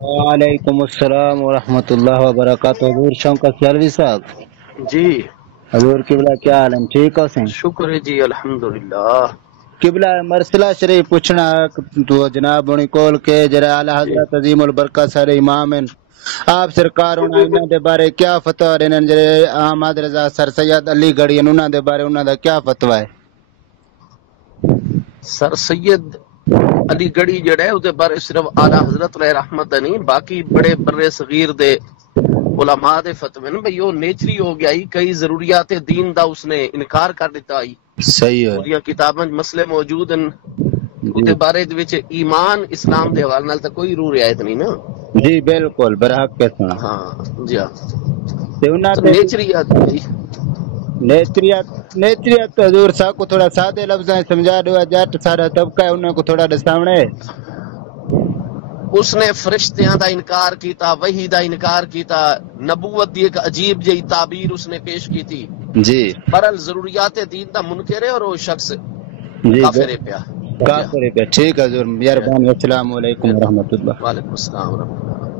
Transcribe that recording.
وعلیکم السلام ورحمۃ اللہ وبرکاتہ۔ حضور شوکت سیالوی صاحب، جی حضور قبلہ کیا حال ہے؟ ٹھیک ہو سیں؟ شکر ہے جی الحمدللہ۔ قبلہ مرسلہ شریف پوچھنا تو جناب انہی کول کے جرے اعلی جی حضرت عظیم البرکت سارے امام ہیں، آپ سرکار انہاں انہاں دے بارے کیا فتویٰ رہنے؟ جرے احمد رضا سر سید علی گڑھی انہاں دے بارے انہاں دا کیا فتویٰ ہے؟ سر سید علی گڑھی جڑا ہے اسے بارے صرف اعلیٰ حضرت علیہ رحمت نہیں، باقی بڑے بر صغیر دے علماء دے فتوے نے بھئی وہ نیچری ہو گیا ہی، کئی ضروریات دین دا اس نے انکار کر دیتا ہی۔ صحیح ہے وہ کتاباں مسئلے موجود ہیں، جی وہ بارے وچ ایمان اسلام دے حوالے نال تے کوئی روح رعایت نہیں نا۔ جی بالکل برحق کے سنا ہاں جی ہاں، تے انہاں تو تے نیچری آدمی نیچریت نیچریت تو حضور صاحب کو تھوڑا سادے لفظ میں سمجھا دو، جٹ سارا طبقہ ہے انہوں کو تھوڑا سامنے۔ اس نے فرشتیاں دا انکار کیتا، وحی دا انکار کیتا، نبوت دی ایک عجیب جئی تعبیر اس نے پیش کی تھی۔ جی برحال ضروریات دین دا منکر ہے اور وہ شخص جی کافر ہے پیا۔ جی ہاں کافر ہے۔ ٹھیک ہے حضور، جی ہاں مہربانی، السلام علیکم جی، ورحمۃ اللہ۔ وعلیکم السلام ورحمۃ اللہ۔